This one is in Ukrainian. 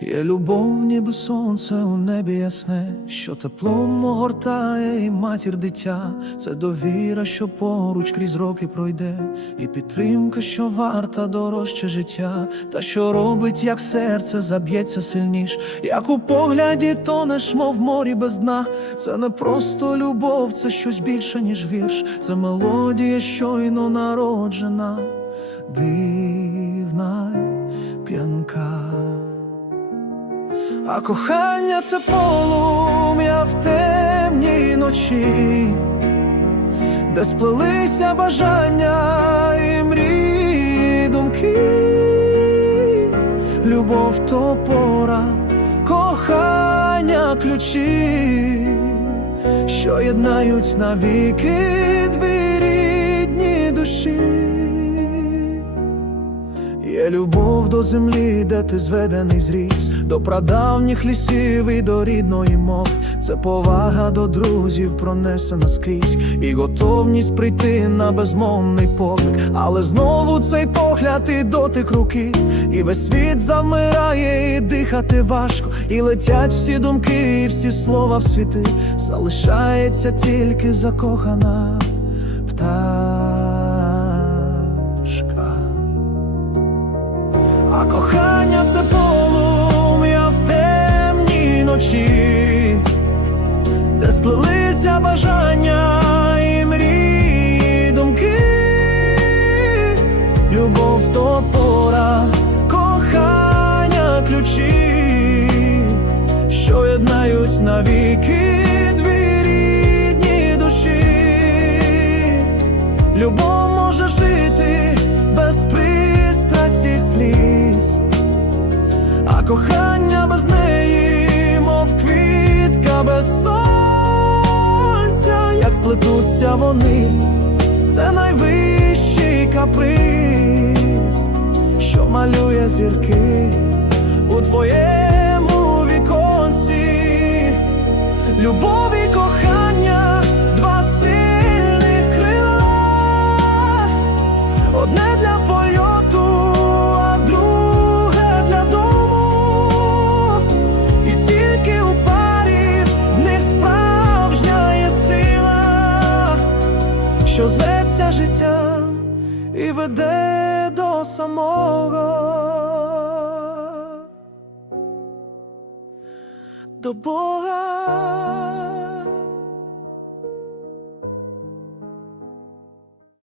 Є любов, ніби сонце у небі ясне, що теплом огортає і матір дитя. Це довіра, що поруч крізь роки пройде, і підтримка, що варта дорожче життя, та що робить, як серце заб'ється сильніш, як у погляді тонеш, мов морі без дна. Це не просто любов, це щось більше, ніж вірш, це мелодія, щойно народжена, дивна п'янка. А кохання це полум'я в темній ночі, де сплелися бажання і мрії думки, любов то пора, кохання ключі, що єднають навіки Любов до землі, де ти зведений зріс, до прадавніх лісів і до рідної мови. Це повага до друзів, пронесена скрізь, і готовність прийти на безмовний поклик. Але знову цей погляд і дотик руки, і весь світ завмирає, і дихати важко, і летять всі думки, і всі слова в світи. Залишається тільки закохана пташка. А кохання це полум'я в темній ночі, де сплелися бажання і мрії думки, любов то кохання ключі, що єднають навіки кохання без неї, мов квітка без сонця, як сплетуться вони, це найвищий каприз, що малює зірки у твоєму віконці. Любов і кохання, два сильних крила, одне для польоту, що зветься життям і веде до самого. До Бога